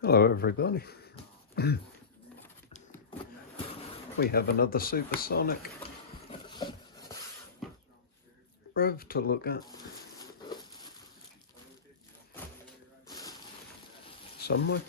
Hello everybody. We have another supersonic rev to look at. Somewhere.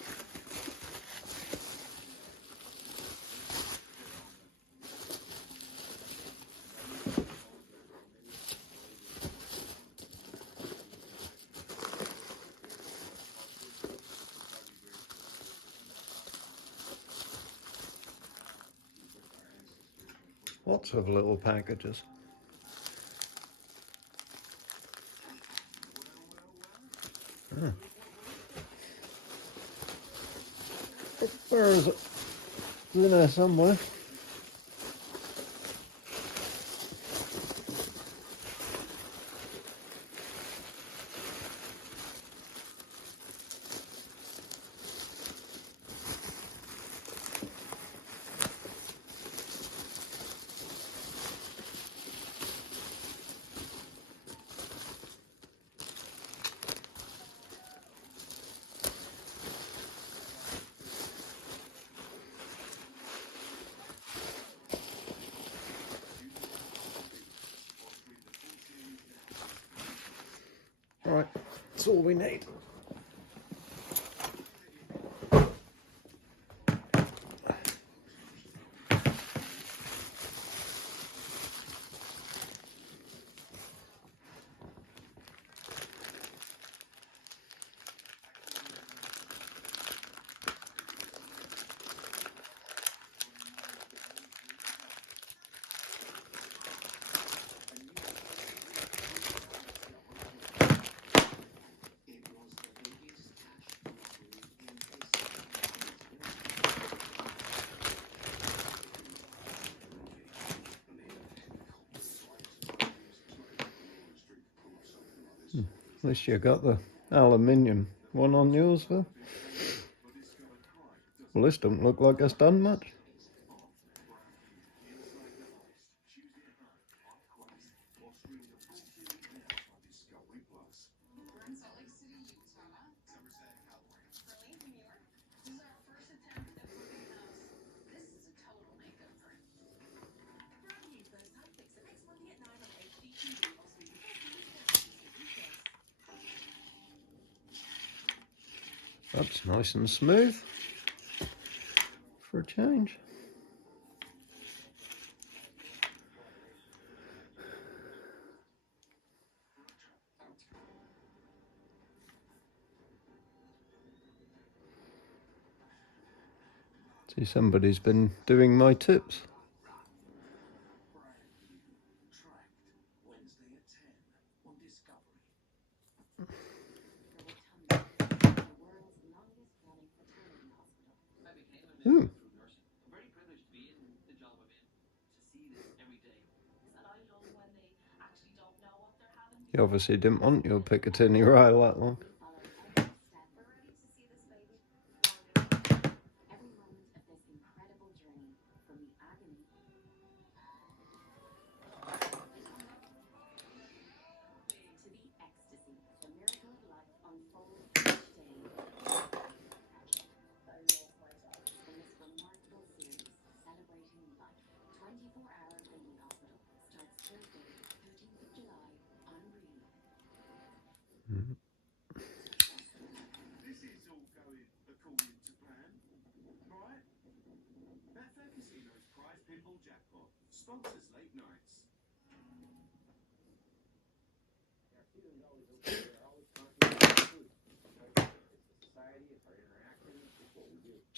Lots of little packages. Ah. Where is it? It's in there somewhere. Right, that's all we need. At least you got the aluminium one on yours, Phil. Well, this don't look like it's done much. That's nice and smooth for a change. See, somebody's been doing my tips. Ooh. You obviously didn't want your Picatinny rail that long.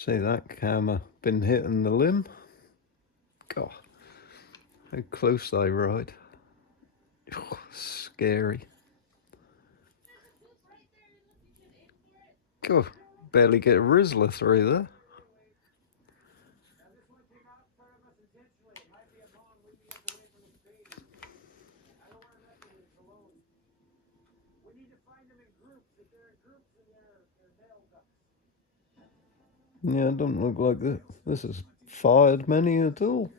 See that camera been hitting the limb? God, how close they ride. Oh, scary. God, barely get a Rizzler through there. Yeah, it doesn't look like this has fired many at all.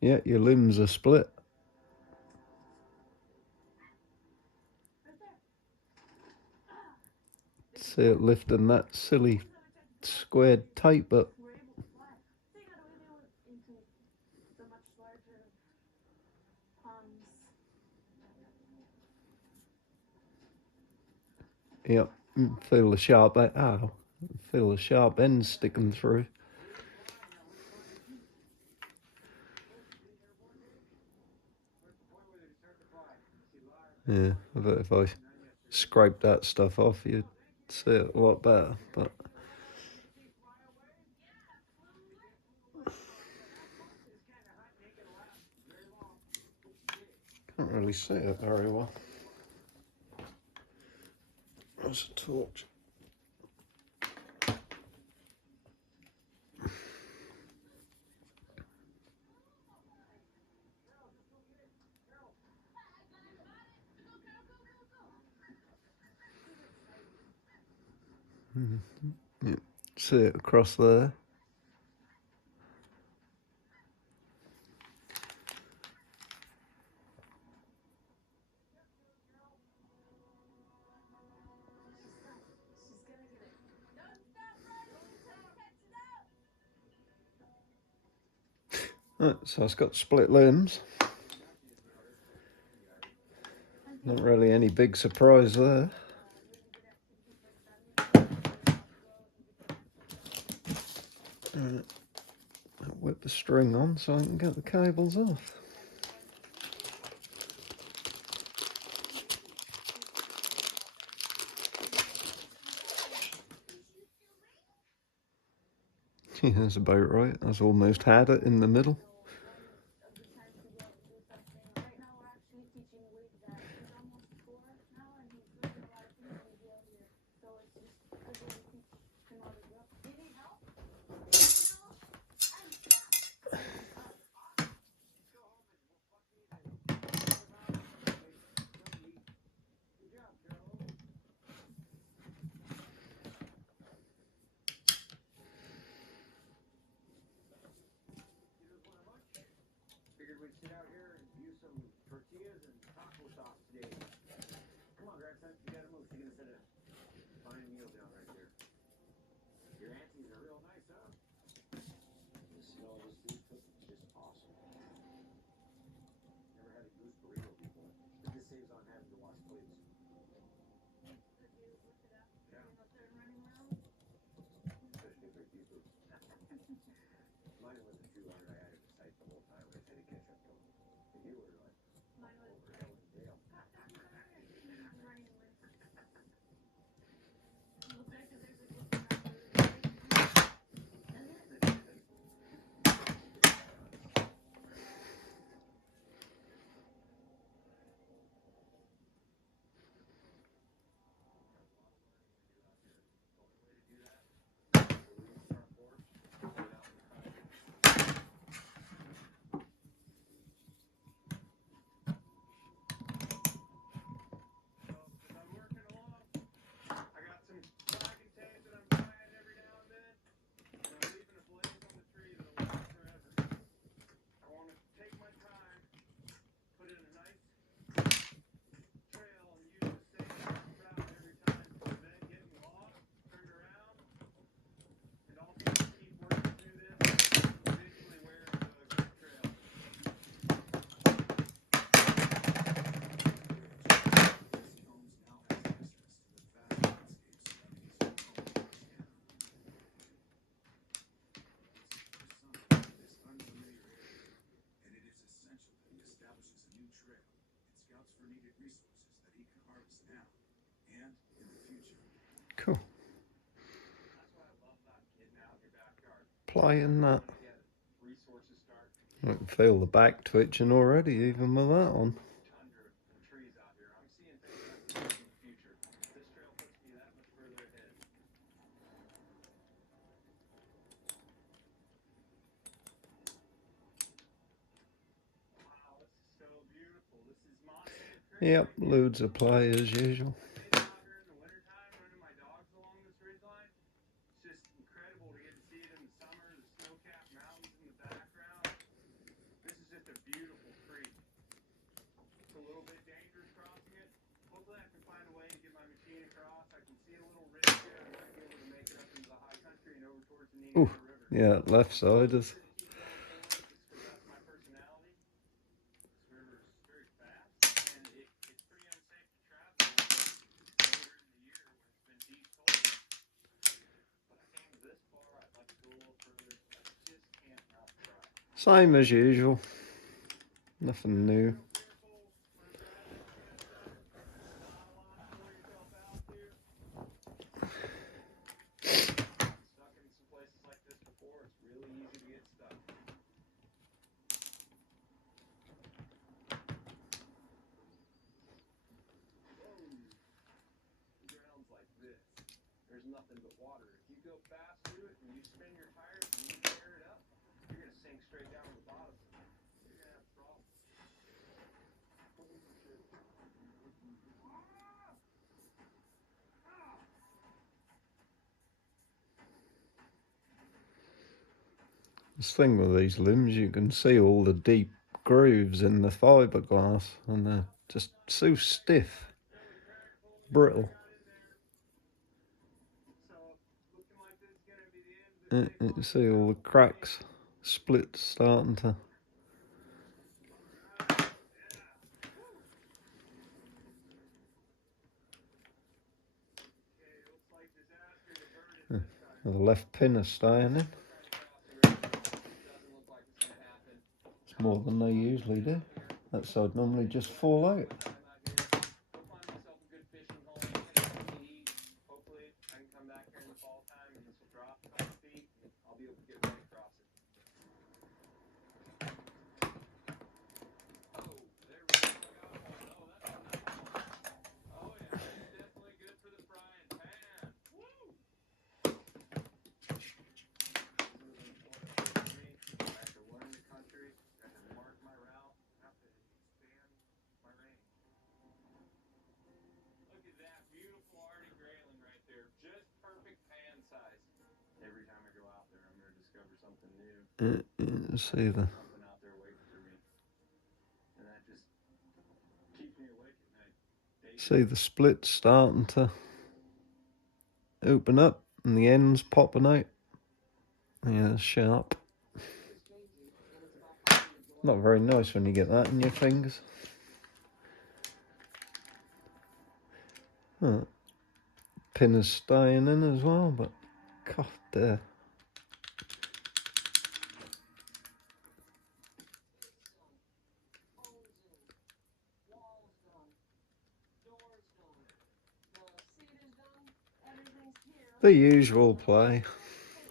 Yeah, your limbs are split. See it lifting that silly squared tape up. Yep, feel the sharp feel the sharp end sticking through. Yeah, I bet if I scrape that stuff off, you'd see it a lot better, but can't really see it very well. There's a torch. Yeah, see it across there. Right, so it's got split limbs. Not really any big surprise there. Right, I'll whip the string on so I can get the cables off. Yeah, that's about right. That's almost had it in the middle. Sit out here and view some tortillas and taco sauce today. Come on, grandson, you gotta move. You're gonna set a fine meal down right there. Your aunties are real nice, huh? The smell of this food cooking is just awesome. Never had a goose burrito before, but this saves on having to wash plates. Yeah. Especially if they're seafood. Mine wasn't too hard. I had it sight the whole time. I said to catch up to them. And you were like, over hell and dale. Cool. Playing that. I can feel the back twitching already, even with that on. Yep, loads of play as usual. Hopefully I can find a way to get my machine across. I can see a little ridge there. Oh, yeah, left side is. Same as usual. Nothing new. There's nothing but water. If you go fast through it and you spin your tires and you tear it up, you're going to sink straight down to the bottom. You're going to have problems. This thing with these limbs, you can see all the deep grooves in the fiberglass, and they're just so stiff, brittle. You see all the cracks, splits starting to. The left pin is staying in. It's more than they usually do. That side normally just fall out. See the. See the splits starting to open up and the ends popping out. Yeah, sharp. Not very nice when you get that in your fingers. Pin is staying in as well, but God there. The usual play.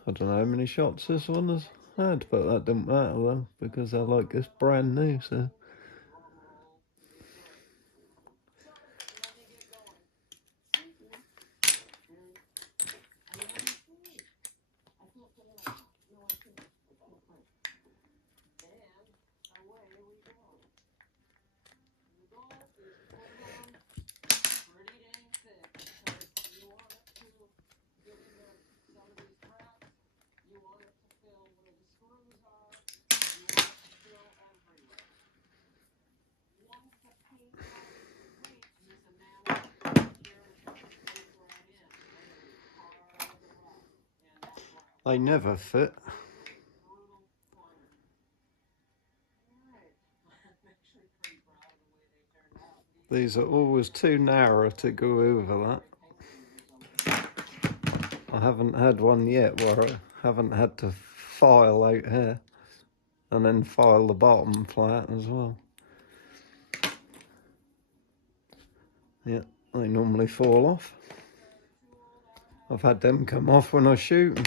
I don't know how many shots this one has had, but that didn't matter though, because I like this brand new, so. They never fit. These are always too narrow to go over that. I haven't had one yet where I haven't had to file out here and then file the bottom flat as well. Yeah, they normally fall off. I've had them come off when I shoot.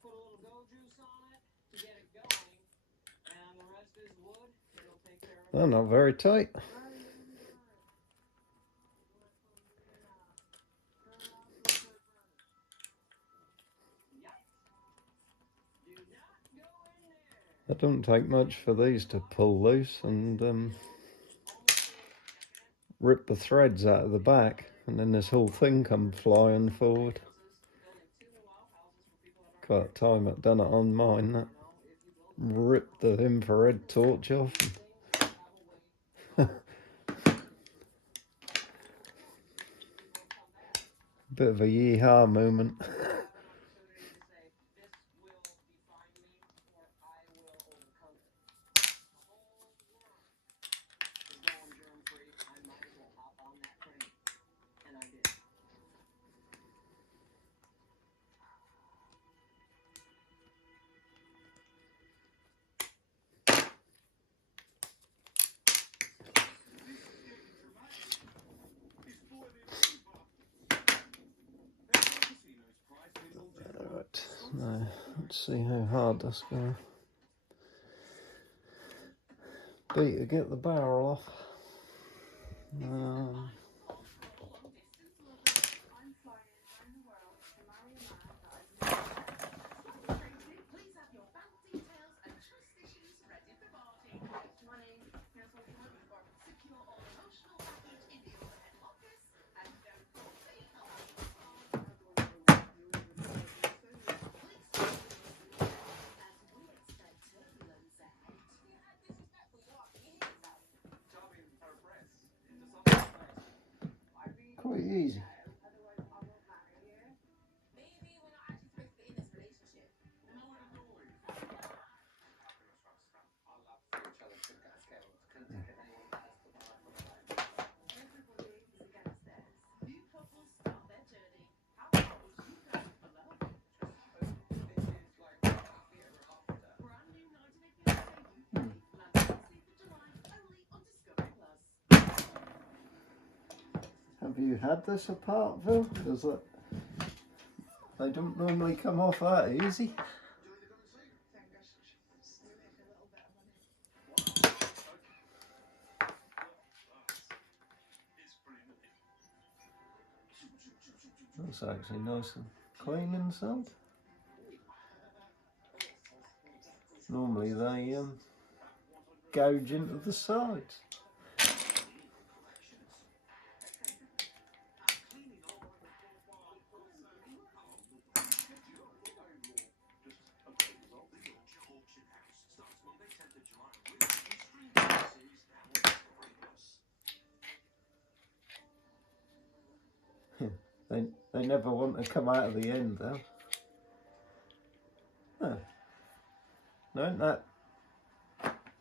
Put a little go juice on it to get it going, and the rest is wood. It'll take They're not very tight. It doesn't take much for these to pull loose and rip the threads out of the back, and then this whole thing come flying forward. Quite time I've done it on mine, that ripped the infrared torch off. Bit of a yeehaw moment. Right, now let's see how hard that's going to be to get the barrel off. Quite easy. Have you had this apart, Phil? Because they don't normally come off that easy. That's actually nice and clean inside. Normally they gouge into the sides. They never want to come out of the end though. Huh. Now, isn't that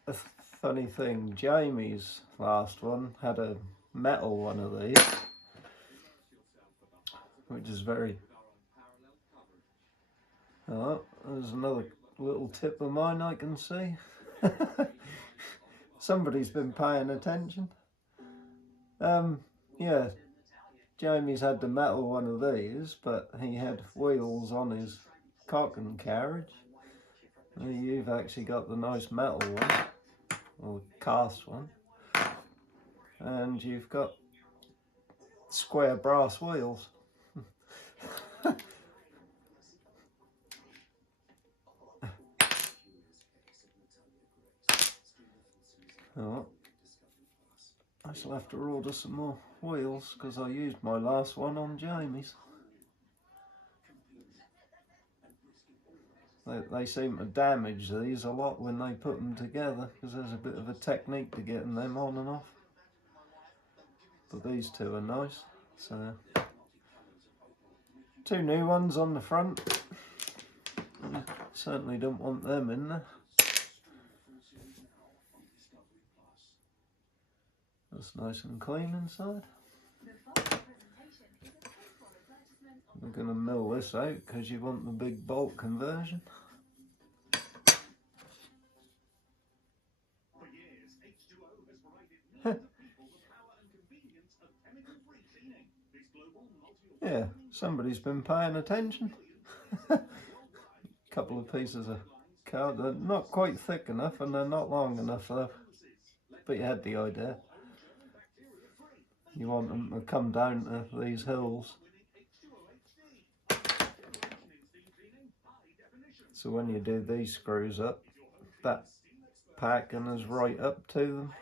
a funny thing? Jamie's last one had a metal one of these, which is very... Oh, there's another little tip of mine I can see. Somebody's been paying attention. Yeah, Jamie's had the metal one of these, but he had wheels on his cock and carriage. You've actually got the nice metal one, or cast one, and you've got square brass wheels. Oh, I shall have to order some more wheels because I used my last one on Jamie's. They seem to damage these a lot when they put them together because there's a bit of a technique to getting them on and off. But these two are nice. So, two new ones on the front. Certainly don't want them in there. That's nice and clean inside. I'm going to mill this out because you want the big bolt conversion. Yeah, somebody's been paying attention. Couple of pieces of card. They're not quite thick enough and they're not long enough though. but you had the idea. You want them to come down to these hills. So when you do these screws up, that packing is right up to them.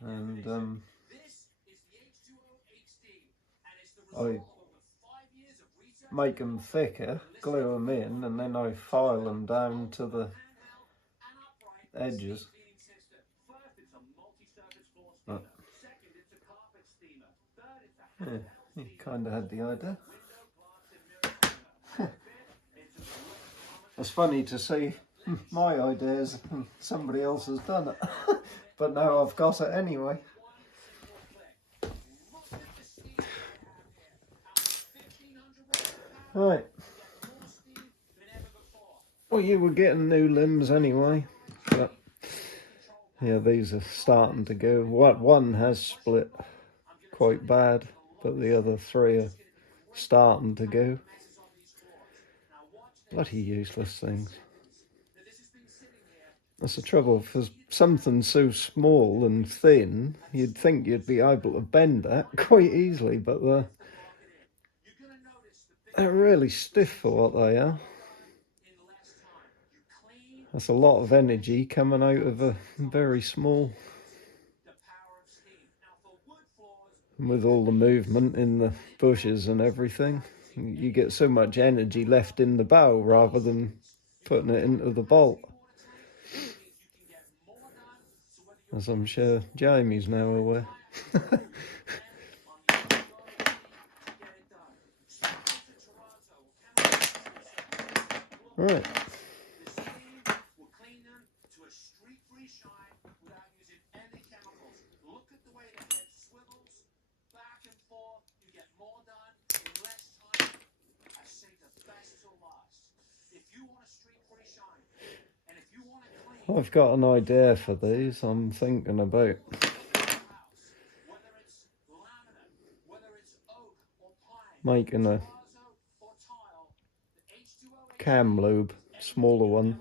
And I make them thicker, glue them in, and then I file them down to the edges. But, yeah, you kind of had the idea. It's funny to see my ideas and somebody else has done it, but now I've got it anyway. Right. Well, you were getting new limbs anyway, but yeah, these are starting to go. One has split quite bad, but the other three are starting to go. Bloody useless things. That's the trouble, for something so small and thin, you'd think you'd be able to bend that quite easily, but they're really stiff for what they are. That's a lot of energy coming out of a very small. And with all the movement in the bushes and everything, you get so much energy left in the bow rather than putting it into the bolt. As I'm sure Jamie's now aware. Right. I've got an idea for these. I'm thinking about making a cam lube, smaller one.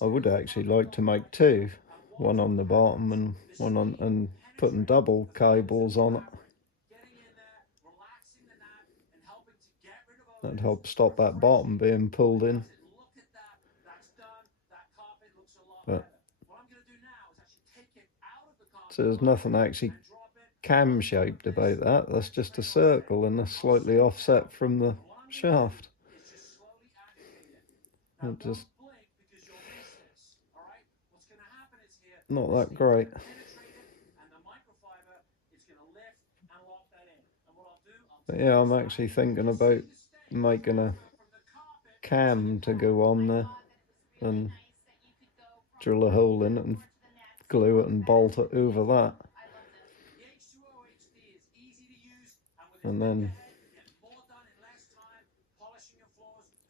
I would actually like to make two, one on the bottom and one on, and putting double cables on it. That'd help stop that bottom being pulled in. But so there's nothing actually cam shaped about that. That's just a circle and a slightly offset from the shaft. It just not that great. But yeah, I'm actually thinking about making a cam to go on there and drill a hole in it and glue it and bolt it over that. And then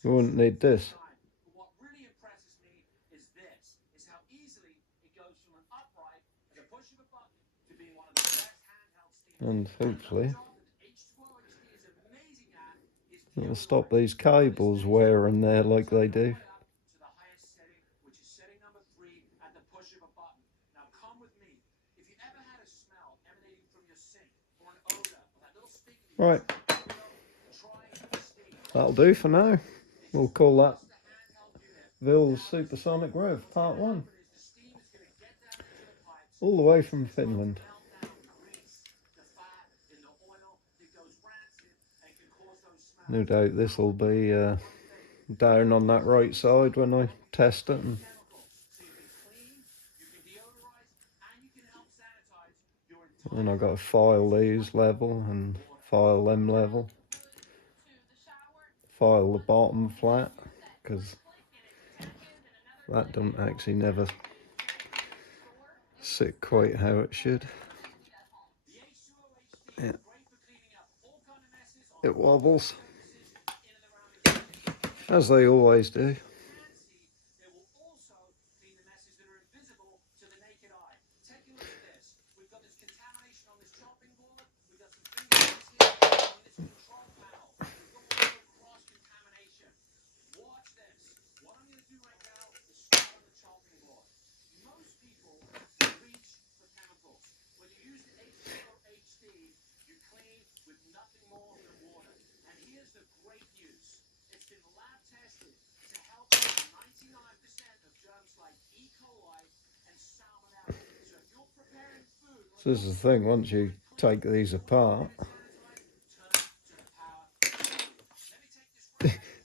you wouldn't need this. And hopefully it'll stop these cables wearing there like they do. Right, that'll do for now. We'll call that Ville's Supersonic Rev Part 1. All the way from Finland. No doubt this will be down on that right side when I test it. And then I've got to file these level and file them level. File the bottom flat, because That don't actually never sit quite how it should. Yeah. It wobbles, as they always do. So this is the thing, once you take these apart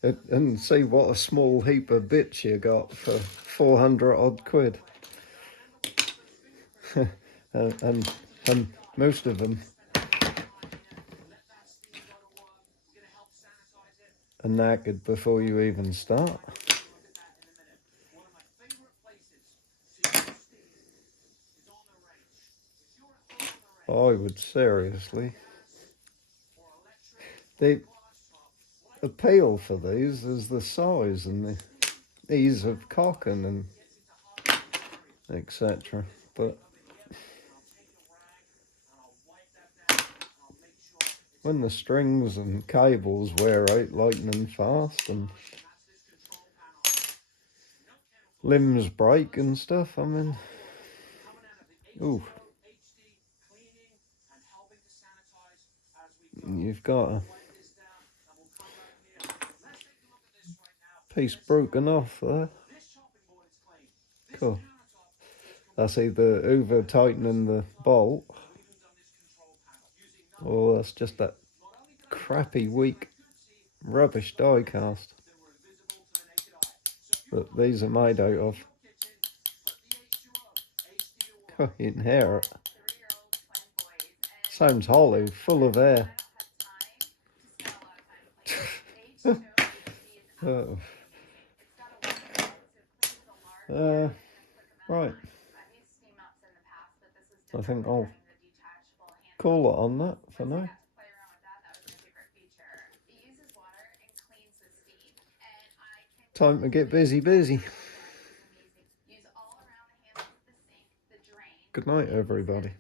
and see what a small heap of bits you got for 400 odd quid. and most of them are knackered before you even start. I would seriously. The appeal for these is the size and the ease of cocking and etc. But when the strings and cables wear out lightning fast and limbs break and stuff, I mean, ooh, you've got a piece broken off there. Cool. That's either over tightening the bolt, or that's just that crappy, weak, rubbish die cast that these are made out of. Oh, you can hear it. Sounds hollow, full of air. Right. I think I'll call it on that for now. Time to get busy. Good night, everybody.